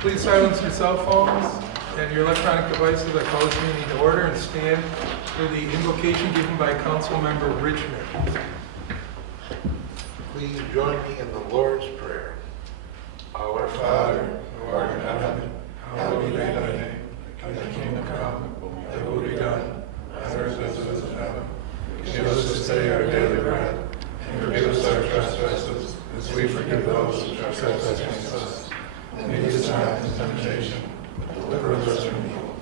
Please silence your cell phones and your electronic devices. I call this meeting to order and stand for the invocation given by Councilmember Richmond. Please join me in the Lord's Prayer. Our Father, who art in heaven, hallowed be thy name. Thy kingdom come, thy will be done, on earth as it is in heaven. Give us this day our daily bread, and forgive us our trespasses, as we forgive those who trespass against us. And lead us not into temptation, but deliver us from evil.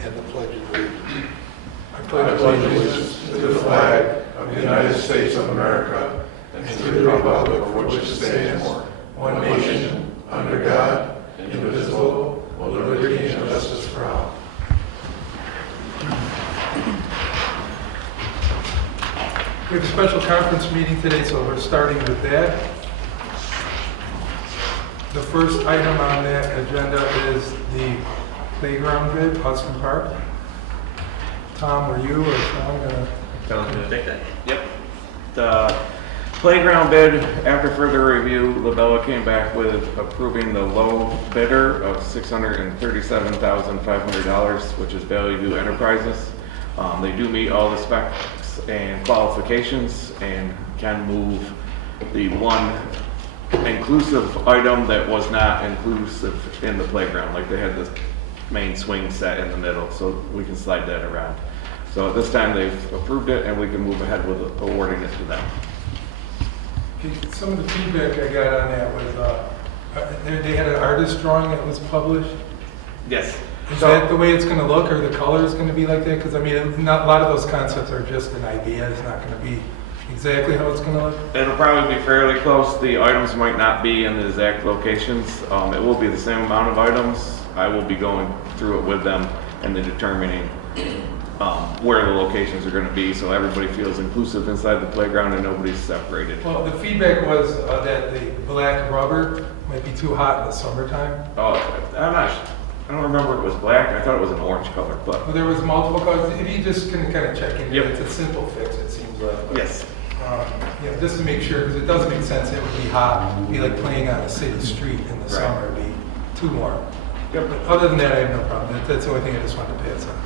And the pledge of allegiance. I pledge allegiance to the flag of the United States of America, and to the republic for which it stands, one nation, under God, indivisible, with liberty and justice for all. We have a special conference meeting today, so we're starting with that. The first item on that agenda is the playground bid, Hudson Park. Tom, were you or Sean gonna? Sounds good. Take that. Yep. The playground bid, after further review, Labella came back with approving the low bidder of $637,500, which is Valley Enterprises. They do meet all the specs and qualifications and can move the one inclusive item that was not inclusive in the playground. Like they had this main swing set in the middle, so we can slide that around. So at this time they've approved it and we can move ahead with awarding it to them. Some of the feedback I got on that was, they had an artist drawing that was published. Yes. Is that the way it's going to look, or the color is going to be like that? Because I mean, not, a lot of those concepts are just an idea. It's not going to be exactly how it's going to look. It'll probably be fairly close. The items might not be in the exact locations. It will be the same amount of items. I will be going through it with them and then determining where the locations are going to be, so everybody feels inclusive inside the playground and nobody's separated. Well, the feedback was that the black rubber might be too hot in the summertime. Oh, I don't remember if it was black. I thought it was an orange color, but Well, there was multiple colors. If you just can kind of check in, Yep. It's a simple fix, it seems like. But, yes. just to make sure, because it doesn't make sense. It would be hot. It'd be like playing on a city street in the summer. It'd be too warm. Yep. But other than that, I have no problem. That's the only thing I just wanted to pass on.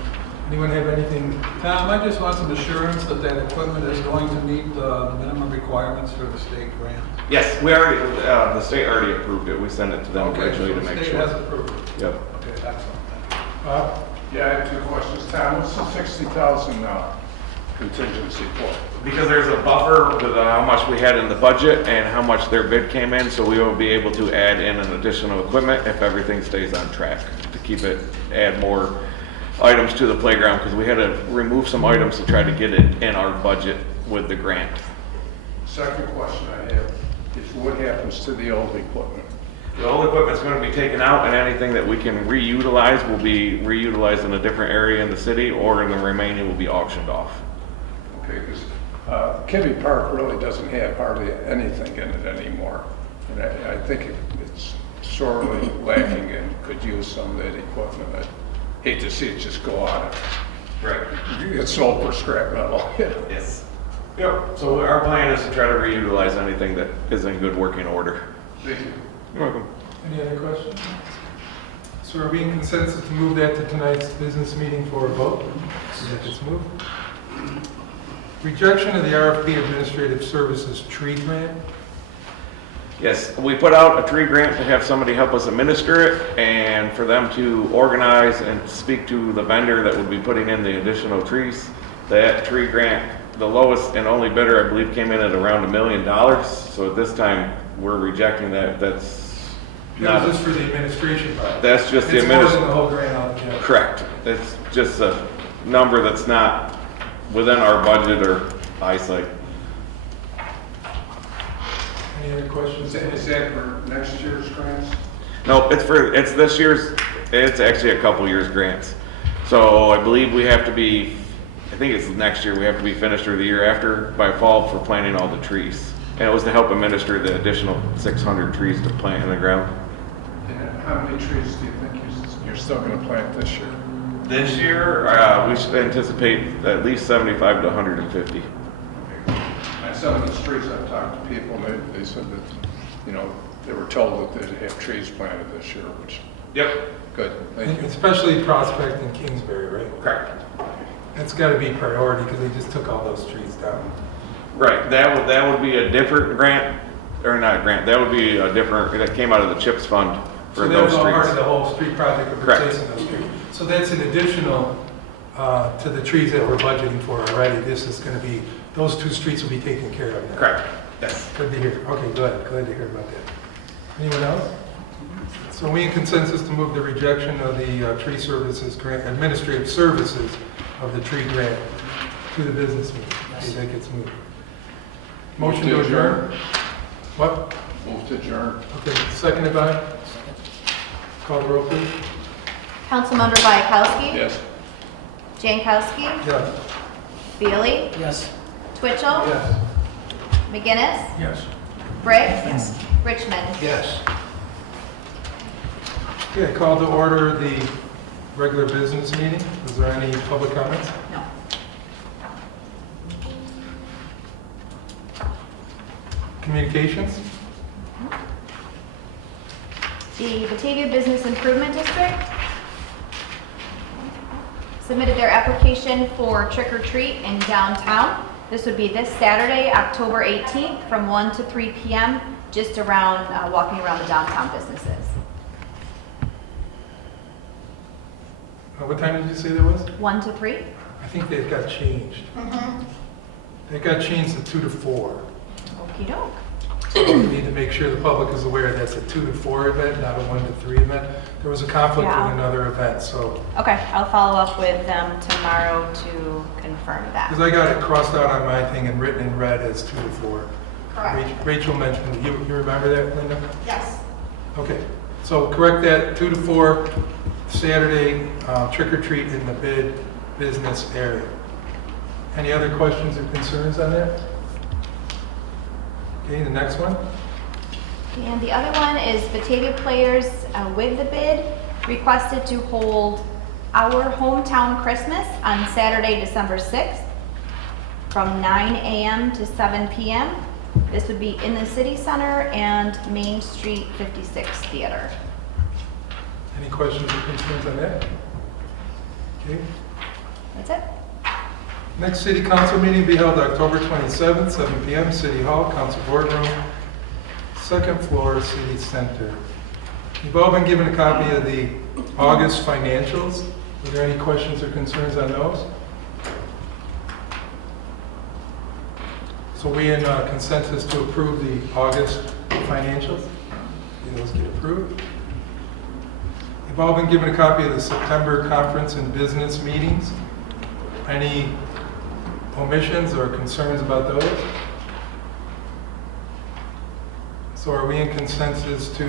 Anyone have anything? Tom, I just want some assurance that that equipment is going to meet the minimum requirements for the state grant. Yes, we already, the state already approved it. We sent it to them Okay, originally so to the make state sure. has approved it. Yep. Okay, excellent. Bob? Yeah, I have two questions. Tom, what's the 60,000 contingency for? Because there's a buffer with how much we had in the budget and how much their bid came in, so we will be able to add in an additional equipment if everything stays on track to keep it, add more items to the playground, because we had to remove some items to try to get it in our budget with the grant. Second question I have is what happens to the old equipment? The old equipment's going to be taken out, and anything that we can reutilize will be reutilized in a different area in the city, or in the remaining will be auctioned off. Okay, because Kitty Park really doesn't have hardly anything in it anymore. And I think it's sorely lacking and could use some of that equipment. I hate to see it just go on. Right. It's sold for scrap metal. Yes. Yep. So our plan is to try to reutilize anything that is in good working order. Thank you. You're welcome. Any other questions? So are we in consensus to move that to tonight's business meeting for a vote? So that gets moved. Rejection of the RFP Administrative Services Tree Grant. Yes, we put out a tree grant to have somebody help us administer it and for them to organize and speak to the vendor that would be putting in the additional trees. That tree grant, the lowest and only bidder, I believe, came in at around $1 million. So at this time, we're rejecting that. That's That was just for the administration part. That's just the It's more than the administration. whole grant altogether. Correct. It's just a number that's not within our budget or eyesight. Any other questions? Is that for next year's grants? No, it's this year's, it's actually a couple years grants. So I believe we have to be, I think it's next year, we have to be finished or the year after by fall for planting all the trees. And it was to help administer the additional 600 trees to plant in the ground. And how many trees do you think you're still going to plant this year? This year, we should anticipate at least 75 to 150. On some of the streets I've talked to people, they said that, you know, they were told that they'd have trees planted this year, which Yep, Good, thank you. Especially Prospect and Kingsbury, right? correct. That's got to be priority because they just took all those trees down. Right, that would be a different grant, or not grant, that would be a different, that came out of the CHIPS fund for So those that's all part of streets. the whole street project of Correct. replacing those trees. So that's an additional to the trees that we're budgeting for already. This is going to be, those two streets will be taken care of now. Correct, yes. Good to hear. Okay, glad to hear about that. Anyone else? So we in consensus to move the rejection of the tree services grant, administrative services of the tree grant to the business meeting. Okay, that gets moved. Motion to adjourn? What? Move to adjourn. Okay, seconded by? Call the roll, please. Councilmember Bayakowski? Yes. Jankowski? Yes. Beely? Yes. Twitchell? Yes. McGinnis? Yes. Briggs? Richmond? Yes. Okay, call to order the regular business meeting. Is there any public comments? No. Communications? The Batavia Business Improvement District submitted their application for trick or treat in downtown. This would be this Saturday, October 18th, from 1 to 3 p.m., just around, walking around the downtown businesses. What time did you say that was? 1 to 3? I think that got changed. It got changed to 2 to 4. Okey doke. We need to make sure the public is aware that's a 2 to 4 event, not a 1 to 3 event. There was a conflict Yeah. with another event, so, Okay, I'll follow up with them tomorrow to confirm that. because I got it crossed out on my thing and written in red as 2 to 4. Correct. Rachel mentioned, it. You remember that, Linda? Yes. Okay, so correct that, 2 to 4, Saturday, trick or treat in the bid business area. Any other questions or concerns on that? Okay, the next one? And the other one is Batavia Players with the bid requested to hold our hometown Christmas on Saturday, December 6th from 9 a.m. to 7 p.m. This would be in the city center and Main Street 56 Theater. Any questions or concerns on that? Okay. That's it. Next city council meeting will be held October 27th, 7 p.m., City Hall, Council Boardroom, second floor, City Center. You've all been given a copy of the August financials. Are there any questions or concerns on those? So we in consensus to approve the August financials? Okay, those get approved. You've all been given a copy of the September conference and business meetings. Any omissions or concerns about those? So are we in consensus to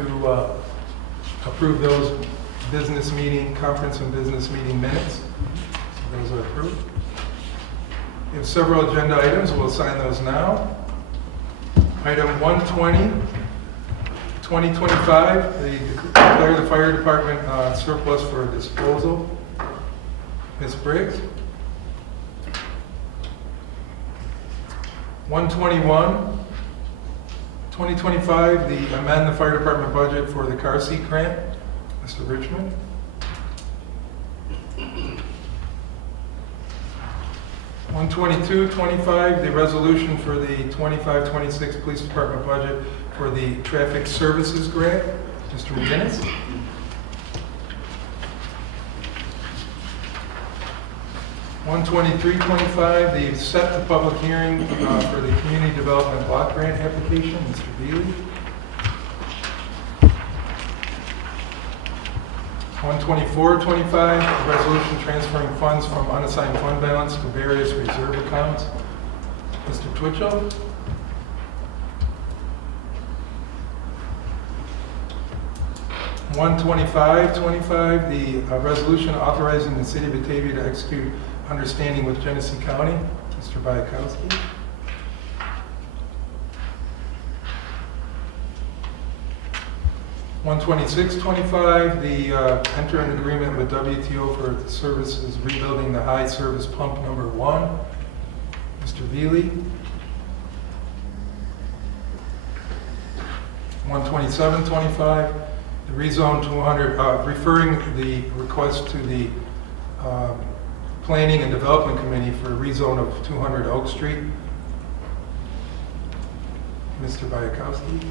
approve those business meeting, conference and business meeting minutes? Those are approved. We have several agenda items. We'll assign those now. Item 120, 2025, they declare the fire department surplus for disposal. Ms. Briggs? 121, 2025, the amend the fire department budget for the car seat grant. Mr. Richmond? 122-25, the resolution for the 25-26 police department budget for the traffic services grant. Mr. McGinnis? 123-25, the set the public hearing for the community development block grant application. Mr. Beely? 124-25, a resolution transferring funds from unassigned fund balance to various reserve accounts. Mr. Twitchell? 125-25, the resolution authorizing the city of Batavia to execute understanding with Genesee County. Mr. Bayakowski? 126-25, the enter an agreement with WTO for the services rebuilding the high service pump number 1. Mr. Veely. 127-25, the rezone 200, referring the request to the Planning and Development Committee for a rezone of 200 Oak Street. Mr. Bayakowski.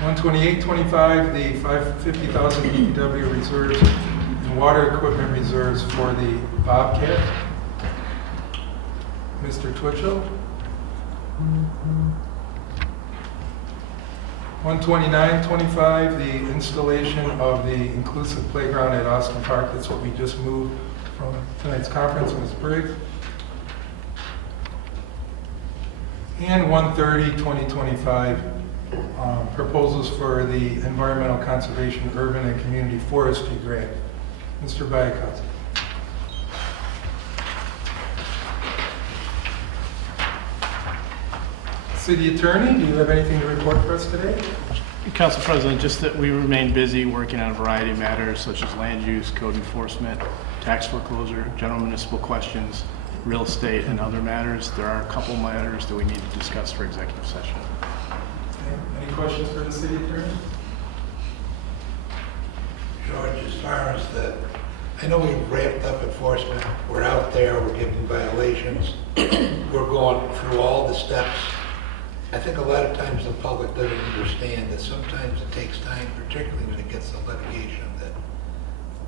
12825, the 550,000 DPW reserves and water equipment reserves for the Bobcat. Mr. Twitchell. 12925, the installation of the inclusive playground at Austin Park. That's what we just moved from tonight's conference, Ms. Briggs. And 130-2025, proposals for the Environmental Conservation Urban and Community Forestry Grant. Mr. Bayakowski. City Attorney, do you have anything to report for us today? Council President, just that we remain busy working on a variety of matters such as land use, code enforcement, tax foreclosure, general municipal questions, real estate, and other matters. There are a couple matters that we need to discuss for executive session. Okay. Any questions for the City Attorney? George, as far as the, I know we've ramped up enforcement. We're out there, we're giving violations. We're going through all the steps. I think a lot of times the public doesn't understand that sometimes it takes time, particularly when it gets to litigation, that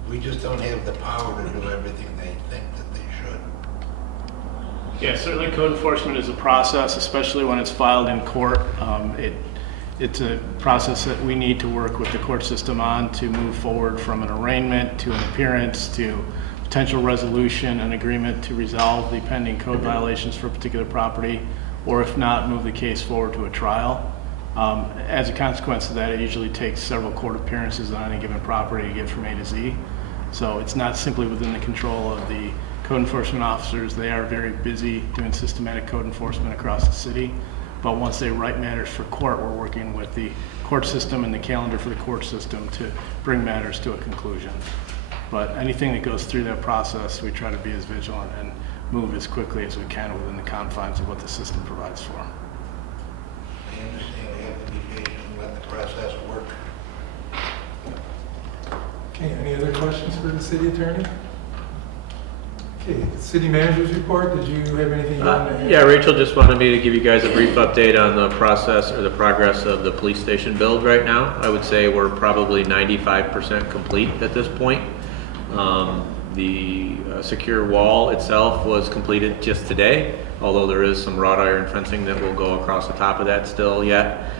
we just don't have the power to do everything they think that they should. Yeah, certainly code enforcement is a process, especially when it's filed in court. It's a process that we need to work with the court system on to move forward from an arraignment to an appearance to potential resolution, an agreement to resolve the pending code violations for a particular property, or if not, move the case forward to a trial. As a consequence of that, it usually takes several court appearances on any given property to get from A to Z. So it's not simply within the control of the code enforcement officers. They are very busy doing systematic code enforcement across the city. But once they write matters for court, we're working with the court system and the calendar for the court system to bring matters to a conclusion. But anything that goes through that process, we try to be as vigilant and move as quickly as we can within the confines of what the system provides for. I understand we have to be patient and let the process work. Okay, any other questions for the City Attorney? Okay, City Manager's report, did you have anything you wanted to add? Yeah, Rachel just wanted me to give you guys a brief update on the process or the progress of the police station build right now. I would say we're probably 95% complete at this point. The secure wall itself was completed just today, although there is some wrought iron fencing that will go across the top of that still yet.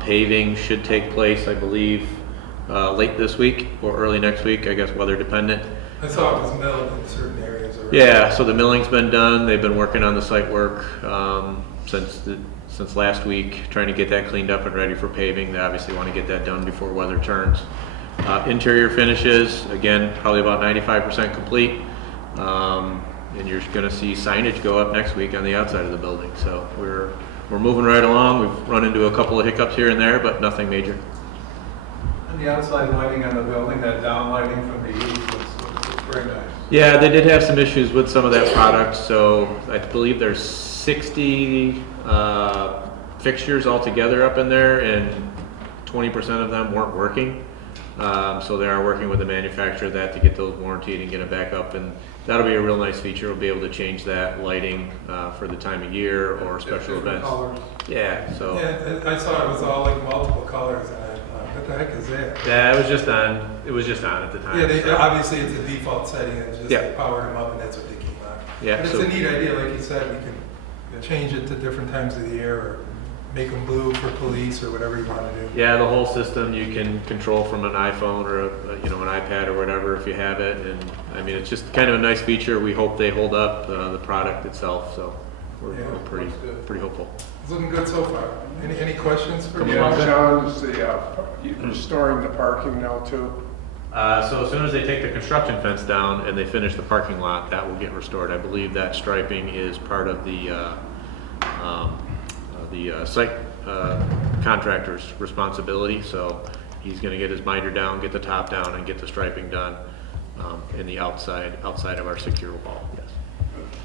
Paving should take place, I believe, late this week or early next week, I guess weather dependent. I saw it was milled in certain areas already. Yeah, so the milling's been done. They've been working on the site work since last week, trying to get that cleaned up and ready for paving. They obviously want to get that done before weather turns. Interior finishes, again, probably about 95% complete. And you're going to see signage go up next week on the outside of the building. So we're moving right along. We've run into a couple of hiccups here and there, but nothing major. And the outside lighting on the building, that down lighting from the east looks very nice. Yeah, they did have some issues with some of that product. So I believe there's 60 fixtures altogether up in there, and 20% of them weren't working. So they are working with the manufacturer of that to get those warranted and get them back up, and that'll be a real nice feature. We'll be able to change that lighting for the time of year or special Different events. colors. Yeah, so Yeah, I saw it was all like multiple colors, and I thought, what the heck is that? yeah, it was just on. It was just on at the time. Yeah, so. obviously it's a default setting, it's just Yeah. powered them up and that's what they came on. Yeah, But it's so- a neat idea, like you said, we can change it to different times of the year or make them blue for police or whatever you want to do. Yeah, the whole system you can control from an iPhone or an iPad or whatever if you have it, and I mean it's just kind of a nice feature. We hope they hold up the product itself, so we're pretty looks good. pretty hopeful. It's looking good so far. Any questions for me? Yeah, John, is you restoring the parking now too? So as soon as they take the construction fence down and they finish the parking lot, that will get restored. I believe that striping is part of the site contractor's responsibility. So he's going to get his miter down, get the top down, and get the striping done in the outside of our secure wall. Yes.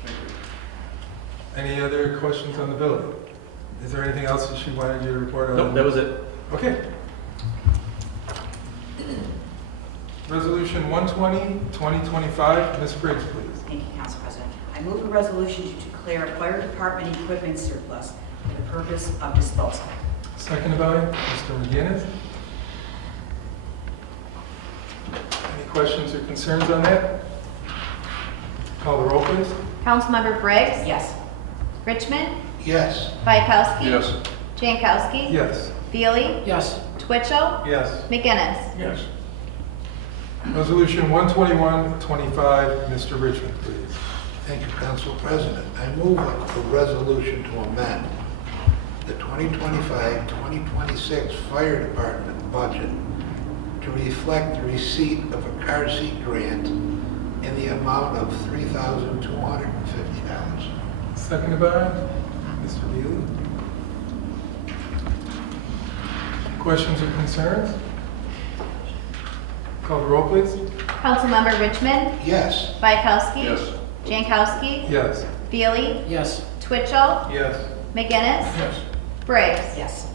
Any other questions on the building? Is there anything else that she wanted you to report on? Nope, that was it. Okay. Resolution 120, 2025, Ms. Briggs, please. Thank you, Council President. I move a resolution to declare fire department equipment surplus for the purpose of disposal. Seconded by Mr. McGinnis. Any questions or concerns on that? Call the roll, please. Councilmember Briggs? Yes. Richmond? Yes. Bykowski? Yes. Jankowski? Yes. Feely? Yes. Twitchell? Yes. McGinnis? Yes. Resolution 121, 25, Mr. Richmond, please. Thank you, Council President. I move a resolution to amend the 2025-2026 Fire Department budget to reflect the receipt of a car seat grant in the amount of $3,250. Seconded by Mr. Beal. Questions or concerns? Call the roll, please. Councilmember Richmond? Yes. Bykowski? Yes. Jankowski? Yes. Feely? Yes. Twitchell? Yes. McGinnis? Yes. Briggs? Yes.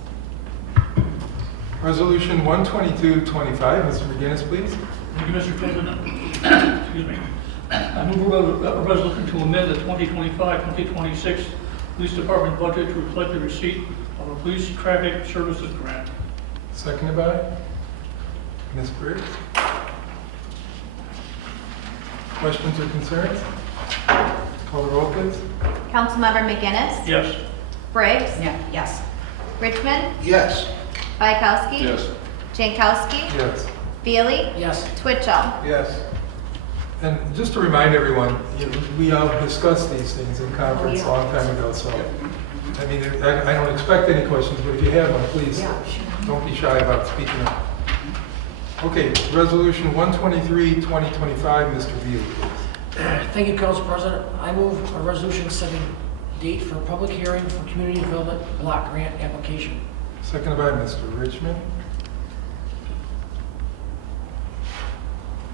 Resolution 12225, Mr. McGinnis, please. Thank you, Mr. President. Excuse me. I move a resolution to amend the 2025-2026 Police Department budget to reflect the receipt of a police traffic services grant. Seconded by Ms. Briggs. Questions or concerns? Call the roll, please. Councilmember McGinnis? Yes. Briggs? Yes. Richmond? Yes. Bykowski? Yes. Jankowski? Yes. Feely? Yes. Twitchell? Yes. And just to remind everyone, we all discussed these things in conference a long time ago, so, I mean, I don't expect any questions, but if you have one, please, don't be shy about speaking up. Okay, Resolution 123, 2025, Mr. Beal, please. Thank you, Council President. I move a resolution setting date for public hearing for community development block grant application. Seconded by Mr. Richmond.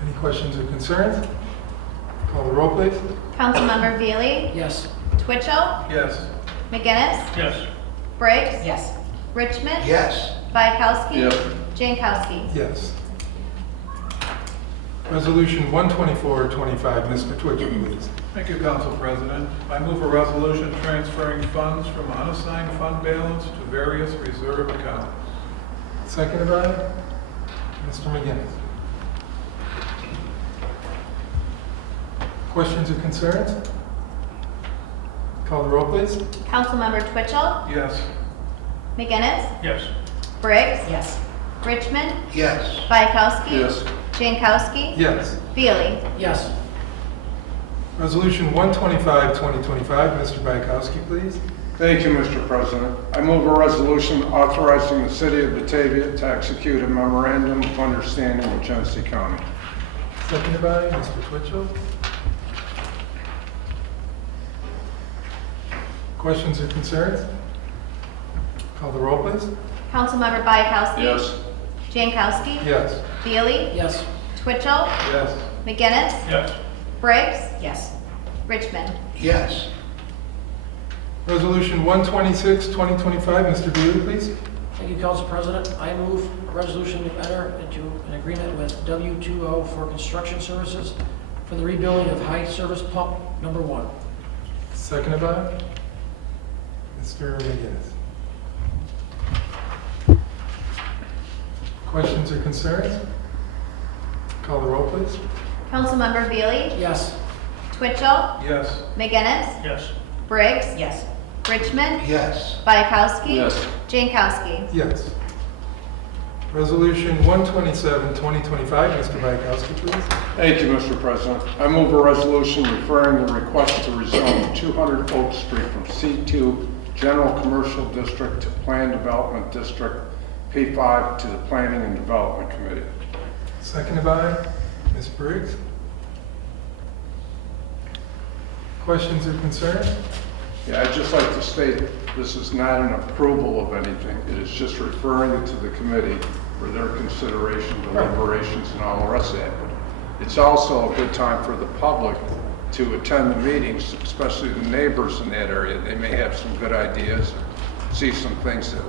Any questions or concerns? Call the roll, please. Councilmember Feely? Yes. Twitchell? Yes. McGinnis? Yes. Briggs? Yes. Richmond? Yes. Bykowski? Yes. Jankowski? Yes. Resolution 12425, Mr. Twitchell, please. Thank you, Council President. I move a resolution transferring funds from unassigned fund balance to various reserve accounts. Seconded by Mr. McGinnis. Questions or concerns? Call the roll, please. Councilmember Twitchell? Yes. McGinnis? Yes. Briggs? Yes. Richmond? Yes. Bykowski? Yes. Jankowski? Yes. Feely? Yes. Resolution 125, 2025, Mr. Bykowski, please. Thank you, Mr. President. I move a resolution authorizing the city of Batavia to execute a memorandum of understanding with Genesee County. Seconded by Mr. Twitchell. Questions or concerns? Call the roll, please. Councilmember Bykowski? Yes. Jankowski? Yes. Feely? Yes. Twitchell? Yes. McGinnis? Yes. Briggs? Yes. Richmond? Yes. Resolution 126, 2025, Mr. Beal, please. Thank you, Council President. I move a resolution to enter into an agreement with W2O for construction services for the rebuilding of high service pump number 1. Seconded by Mr. McGinnis. Questions or concerns? Call the roll, please. Councilmember Feely? Yes. Twitchell? Yes. McGinnis? Yes. Briggs? Yes. Richmond? Yes. Bykowski? Yes. Jankowski? Yes. Resolution 127, 2025, Mr. Bykowski, please. Thank you, Mr. President. I move a resolution referring the request to rezone 200 Oak Street from C2 General Commercial District to Plan Development District P5 to the Planning and Development Committee. Seconded by Ms. Briggs. Questions or concerns? Yeah, I'd just like to state this is not an approval of anything. It is just referring it to the committee for their consideration, deliberations, and all the rest of that. But it's also a good time for the public to attend the meetings, especially the neighbors in that area. They may have some good ideas. see some things that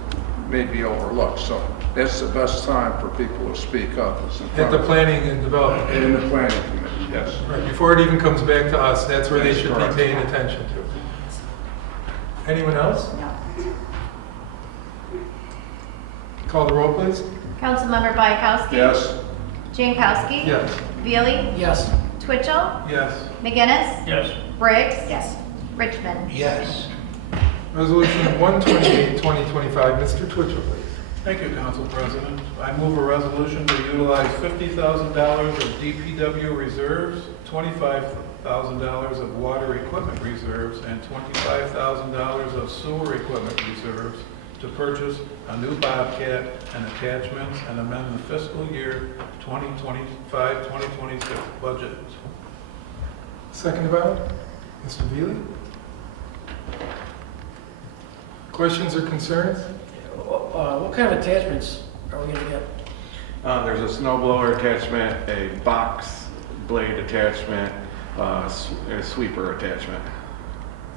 may be overlooked. So that's the best time for people to speak up. Is in At front the of- planning and development. In the planning committee, yes. Right, before it even comes back to us, that's where they That's should be correct. paying attention to. Anyone else? No. Call the roll, please. Councilmember Bayakowski. Yes. Jankowski. Yes. Veely. Yes. Twitchell. Yes. McGinnis. Yes. Briggs. Yes. Richmond. Yes. Resolution 128, 2025, Mr. Twitchell, please. Thank you, Council President. I move a resolution to utilize $50,000 of DPW reserves, $25,000 of water equipment reserves, and $25,000 of sewer equipment reserves to purchase a new Bobcat and attachments and amend the fiscal year 2025-2026 budget. Second by Mr. Veely. Questions or concerns? What kind of attachments are we gonna get? There's a snow blower attachment, a box blade attachment, a sweeper attachment.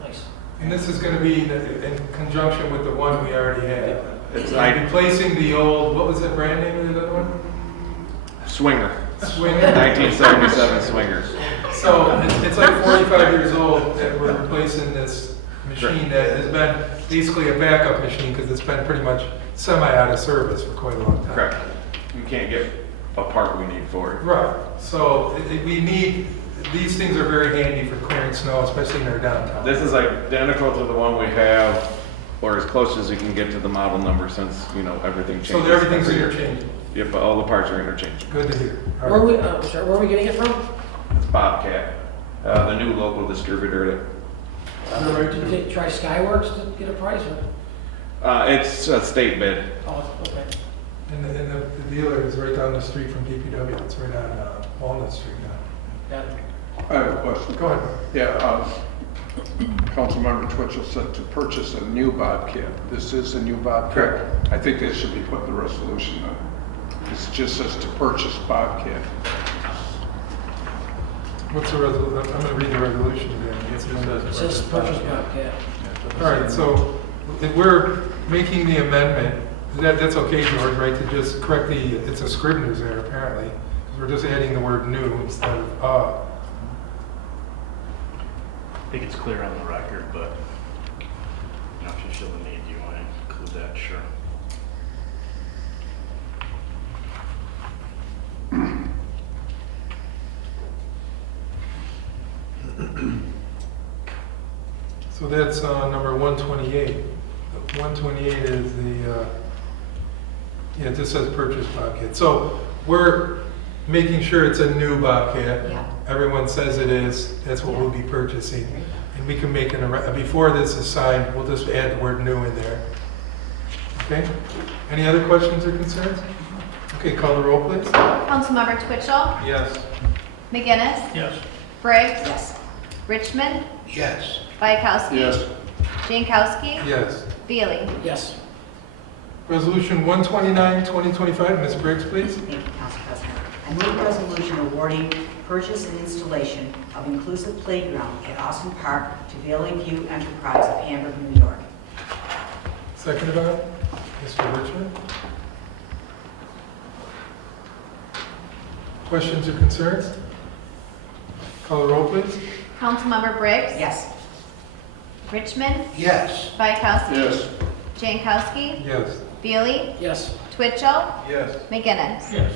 Nice. And this is going to be in conjunction with the one we already had. It's Replacing the old, what was the brand name of the other one? Swinger, Swinger. 1977 Swinger. So it's like 45 years old that we're replacing this machine that has been basically a backup machine because it's been pretty much semi out of service for quite a long time. Correct. You can't get a part we need for it. Right. So we need, these things are very handy for clearing snow, especially in our downtown. This is identical to the one we have, or as close as you can get to the model number since, everything changes. So everything's every year. interchangeable. Yep, all the parts are interchangeable. Good to hear. All Where right. are we, sorry, where are we getting it from? It's Bobcat, the new local distributor. Did they try Skyworks to get a price or? It's a state bid. Oh, okay. And the dealer is right down the street from DPW. It's right on Walnut Street now. Got it. I have a question. Go ahead. Yeah, Councilmember Twitchell said to purchase a new Bobcat. This is a new Bobcat? Correct. I think this should be put in the resolution. It just says to purchase Bobcat. What's the resolution? I'm going to read the resolution again. It says purchase Bobcat. All right, so if we're making the amendment, that's okay, George, right, to just correct it's a Scribner's there apparently, because we're just adding the word new instead of I think it's clear on the record, but if you feel the need, you want to include that, sure. So that's number 128. 128 is it just says purchase Bobcat. So we're making sure it's a new Bobcat. Yeah. Everyone says it is, that's what we'll be purchasing. And we can make before this is signed, we'll just add the word new in there. Okay? Any other questions or concerns? Okay, call the roll, please. Councilmember Twitchell. Yes. McGinnis. Yes. Briggs. Yes. Richmond. Yes. Bayakowski. Yes. Jankowski. Yes. Veely. Yes. Resolution 129, 2025, Ms. Briggs, please. Thank you, Council President. I move a resolution awarding purchase and installation of inclusive playground at Austin Park to Valley View Enterprise of Hamburg, New York. Seconded by Mr. Richmond. Questions or concerns? Call the roll, please. Councilmember Briggs. Yes. Richmond. Yes. Bayakowski. Yes. Jankowski. Yes. Veely. Yes. Twitchell. Yes. McGinnis. Yes.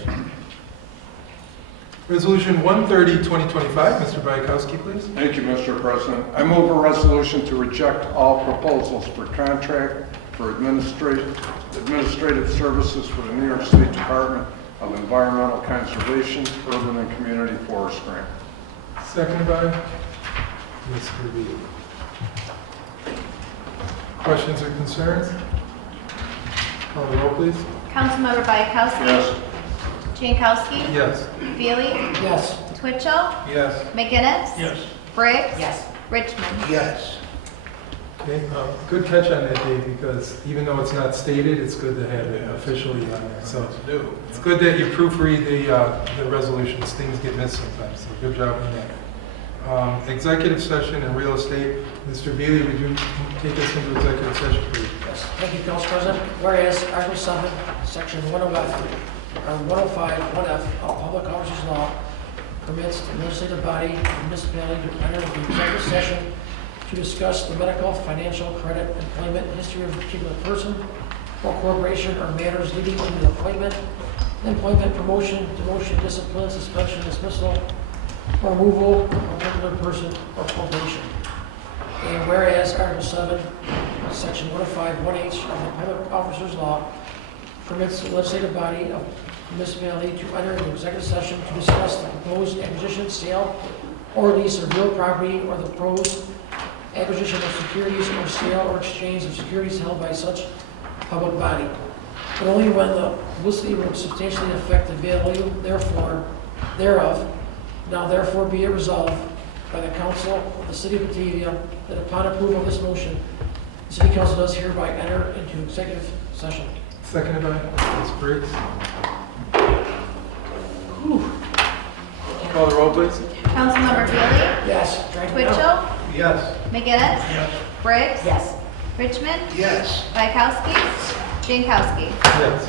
Resolution 130, 2025, Mr. Bayakowski, please. Thank you, Mr. President. I move a resolution to reject all proposals for contract for administrative services for the New York State Department of Environmental Conservation, Urban and Community Forest Grant. Seconded by Mr. Veely. Questions or concerns? Call the roll, please. Councilmember Bayakowski. Yes. Jankowski. Yes. Veely. Yes. Twitchell. Yes. McGinnis. Yes. Briggs. Yes. Richmond. Yes. Okay, good catch on that, Dave, because even though it's not stated, it's good to have it officially on there. So Let's do. it's good that you proofread the resolutions. Things get missed sometimes, so good job on that. Executive session and real estate. Mr. Bealey, would you take us into executive session, please? Yes, thank you, Council President. Whereas Article 7, Section 105, of Public Officers Law permits the legislative body and municipality to enter into executive session to discuss the medical, financial, credit, employment, history of a particular person or corporation or matters leading to the appointment, employment, promotion, demotion, discipline, suspension, dismissal, or removal of a particular person or corporation. And whereas Article 7, Section 105(1)(h) of the Public Officers Law permits the legislative body of municipality to enter into executive session to discuss the proposed acquisition, sale, or lease of real property or the proposed acquisition of securities or sale or exchange of securities held by such public body, but only when the publicity would substantially affect the value thereof. Now therefore be it resolved by the Council of the City of Batavia that upon approval of this motion, the City Council does hereby enter into executive session. Seconded by Ms. Briggs. Call the roll, please. Councilmember Bealey? Yes. Twitchell? Yes. McGinnis? Yes. Briggs? Yes. Richmond? Yes. Bykowski? Jankowski? Yes.